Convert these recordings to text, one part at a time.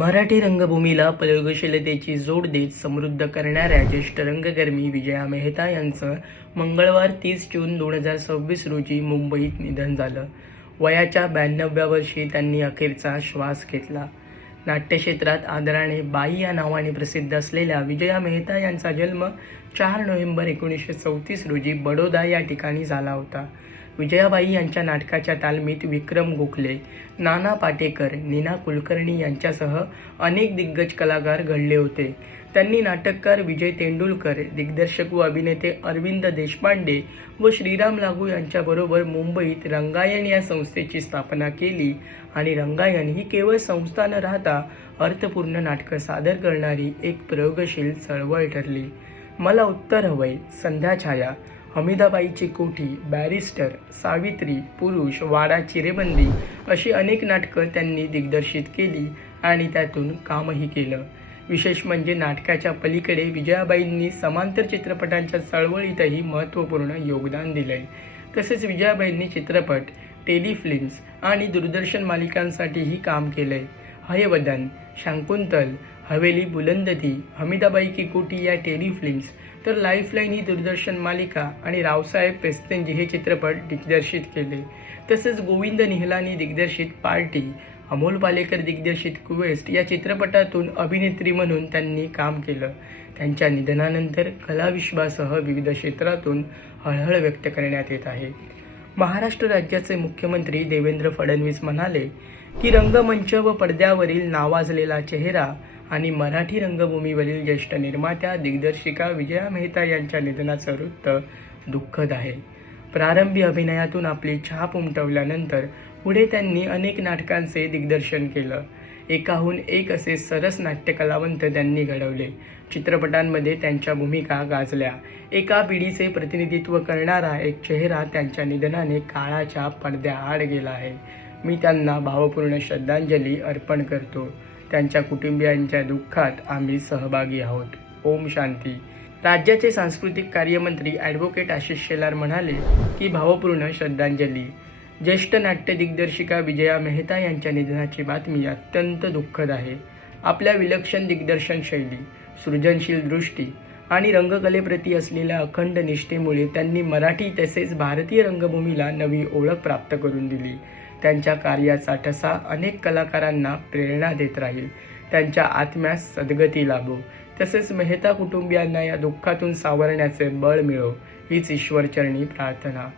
मराठी रंगभूमीला प्रयोगशीलतेची जोड देत समृद्ध करणाऱ्या ज्येष्ठ रंगकर्मी विजया मेहता यांचं मंगळवार 30 जून 2026 रोजी मुंबईत निधन झालं. वयाच्या 92व्या वर्षी त्यांनी अखेरचा श्वास घेतला. नाट्यक्षेत्रात आदराने बाई या नावाने प्रसिद्ध असलेल्या विजया मेहता यांचा जन्म 4 नोव्हेंबर 1934 रोजी बडोदा या ठिकाणी झाला होता. विजयाबाई यांच्या नाटकाच्या तालमीत विक्रम गोखले, नाना पाटेकर, नीना कुलकर्णी यांच्यासह अनेक दिग्गज कलाकार घडले होते. त्यांनी नाटककार विजय तेंडुलकर, दिग्दर्शक व अभिनेते अरविंद देशपांडे व श्रीराम लागू यांच्याबरोबर मुंबईत रंगायन या संस्थेची स्थापना केली आणि रंगायन ही केवळ संस्था न राहता अर्थपूर्ण नाटकं सादर करणारी एक प्रयोगशील चळवळ ठरली. मला उत्तर हवंय, संध्याछाया, हमीदाबाईची कोठी, बॅरिस्टर, सावित्री, पुरुष, वाडा चिरेबंदी अशी अनेक नाटकं त्यांनी दिग्दर्शित केली आणि त्यातून कामही केलं. विशेष म्हणजे नाटकाच्या पलीकडे विजयाबाईंनी समांतर चित्रपटांच्या चळवळीतही महत्त्वपूर्ण योगदान दिलंय. तसेच विजयाबाईंनी चित्रपट, टेलिफिल्म्स आणि दूरदर्शन मालिकांसाठीही काम केलंय. हयवदन, शाकुंतल, हवेली बुलंदती, हमीदाबाई की कोठी या टेलिफिल्म्स, तर लाईफलाईन ही दूरदर्शन मालिका आणि रावसाहेब पेस्तंजी हे चित्रपट दिग्दर्शित केले. तसेच गोविंद निहलानी दिग्दर्शित पार्टी, अमोल पालेकर दिग्दर्शित क्वेस्ट या चित्रपटातून अभिनेत्री म्हणून त्यांनी काम केलं. त्यांच्या निधनानंतर कलाविश्वासह विविध क्षेत्रातून हळहळ व्यक्त करण्यात येत आहे. महाराष्ट्र राज्याचे मुख्यमंत्री देवेंद्र फडणवीस म्हणाले की रंगमंच व पडद्यावरील नावाजलेला चेहरा आणि मराठी रंगभूमीवरील ज्येष्ठ निर्मात्या दिग्दर्शिका विजया मेहता यांच्या निधनाचं वृत्त दुःखद आहे. प्रारंभी अभिनयातून आपली छाप उमटवल्यानंतर पुढे त्यांनी अनेक नाटकांचे दिग्दर्शन केलं. एकाहून एक असे सरस नाट्यकलावंत त्यांनी घडवले. चित्रपटांमध्ये त्यांच्या भूमिका गाजल्या. एका पिढीचे प्रतिनिधित्व करणारा एक चेहरा त्यांच्या निधनाने काळाच्या पडद्याआड गेला आहे. मी त्यांना भावपूर्ण श्रद्धांजली अर्पण करतो. त्यांच्या कुटुंबियांच्या दुःखात आम्ही सहभागी आहोत. ओम शांती. राज्याचे सांस्कृतिक कार्यमंत्री ॲडव्होकेट आशिष शेलार म्हणाले की भावपूर्ण श्रद्धांजली. ज्येष्ठ नाट्य दिग्दर्शिका विजया मेहता यांच्या निधनाची बातमी अत्यंत दुःखद आहे. आपल्या विलक्षण दिग्दर्शन शैली, सृजनशील दृष्टी आणि रंगकलेप्रती असलेल्या अखंड निष्ठेमुळे त्यांनी मराठी तसेच भारतीय रंगभूमीला नवी ओळख प्राप्त करून दिली. त्यांच्या कार्याचा ठसा अनेक कलाकारांना प्रेरणा देत राहील. त्यांच्या आत्म्यास सद्गती लाभो. तसेच मेहता कुटुंबियांना या दुःखातून सावरण्याचे बळ मिळो हीच ईश्वरचरणी प्रार्थना.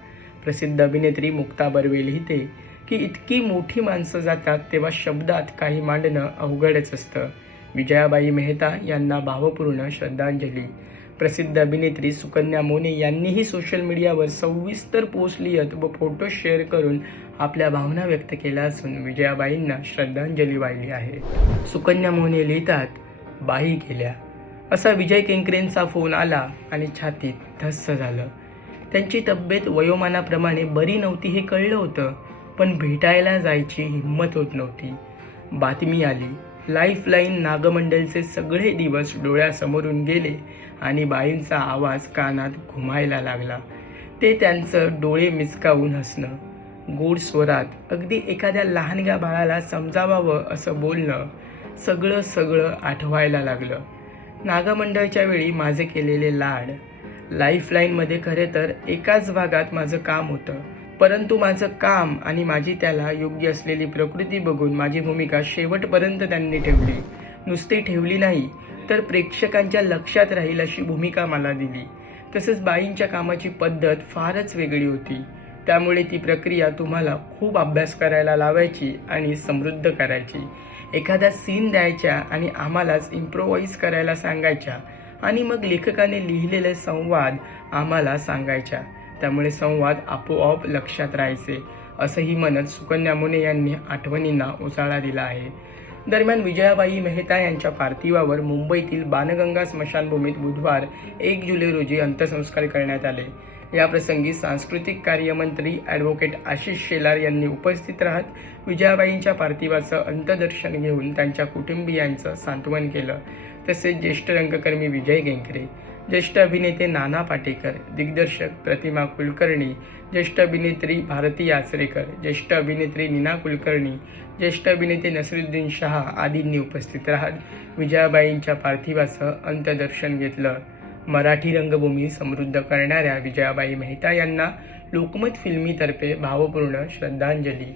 प्रसिद्ध अभिनेत्री मुक्ता बर्वे लिहिते की इतकी मोठी माणसं जातात तेव्हा शब्दात काही मांडणं अवघडच असतं. विजयाबाई मेहता यांना भावपूर्ण श्रद्धांजली. प्रसिद्ध अभिनेत्री सुकन्या मोने यांनीही सोशल मीडियावर सविस्तर पोस्ट लिहित व फोटो शेअर करून आपल्या भावना व्यक्त केल्या असून विजयाबाईंना श्रद्धांजली वाहिली आहे. सुकन्या मोने लिहितात, बाई गेल्या असा विजय केंकरेंचा फोन आला आणि छातीत धस्स झालं. त्यांची तब्येत वयोमानाप्रमाणे बरी नव्हती हे कळलं होतं, पण भेटायला जायची हिंमत होत नव्हती. बातमी आली. लाईफलाईन नागमंडलचे सगळे दिवस डोळ्यासमोरून गेले आणि बाईंचा आवाज कानात घुमायला लागला. ते त्यांचं डोळे मिचकावून हसणं, गोड स्वरात अगदी एखाद्या लहानग्या बाळाला समजावावं असं बोलणं, सगळं आठवायला लागलं. नागमंडळच्या वेळी माझे केलेले लाड. लाईफलाईनमध्ये खरे तर एकाच भागात माझं काम होतं, परंतु माझं काम आणि माझी त्याला योग्य असलेली प्रकृती बघून माझी भूमिका शेवटपर्यंत त्यांनी ठेवली. नुसती ठेवली नाही तर प्रेक्षकांच्या लक्षात राहील अशी भूमिका मला दिली. तसेच बाईंच्या कामाची पद्धत फारच वेगळी होती. त्यामुळे ती प्रक्रिया तुम्हाला खूप अभ्यास करायला लावायची आणि समृद्ध करायची. एखादा सीन द्यायच्या आणि आम्हालाच इम्प्रोवाइज करायला सांगायच्या आणि मग लेखकाने लिहिलेले संवाद आम्हाला सांगायच्या. त्यामुळे संवाद आपोआप लक्षात राहायचे असंही म्हणत सुकन्या मोने यांनी आठवणींना उजाळा दिला आहे. दरम्यान विजयाबाई मेहता यांच्या पार्थिवावर मुंबईतील बाणगंगा स्मशानभूमीत बुधवार 1 जुलै रोजी अंत्यसंस्कार करण्यात आले. याप्रसंगी सांस्कृतिक कार्यमंत्री ॲडव्होकेट आशिष शेलार यांनी उपस्थित राहत विजयाबाईंच्या पार्थिवाचं अंत्यदर्शन घेऊन त्यांच्या कुटुंबियांचं सांत्वन केलं. तसेच ज्येष्ठ रंगकर्मी विजय केंकरे, ज्येष्ठ अभिनेते नाना पाटेकर, दिग्दर्शक प्रतिमा कुलकर्णी, ज्येष्ठ अभिनेत्री भारती आचरेकर, ज्येष्ठ अभिनेत्री नीना कुलकर्णी, ज्येष्ठ अभिनेते नसीरुद्दीन शाह आदींनी उपस्थित राहत विजयाबाईंच्या पार्थिवाचं अंत्यदर्शन घेतलं. मराठी रंगभूमी समृद्ध करणाऱ्या विजयाबाई मेहता यांना लोकमत फिल्मीतर्फे भावपूर्ण श्रद्धांजली.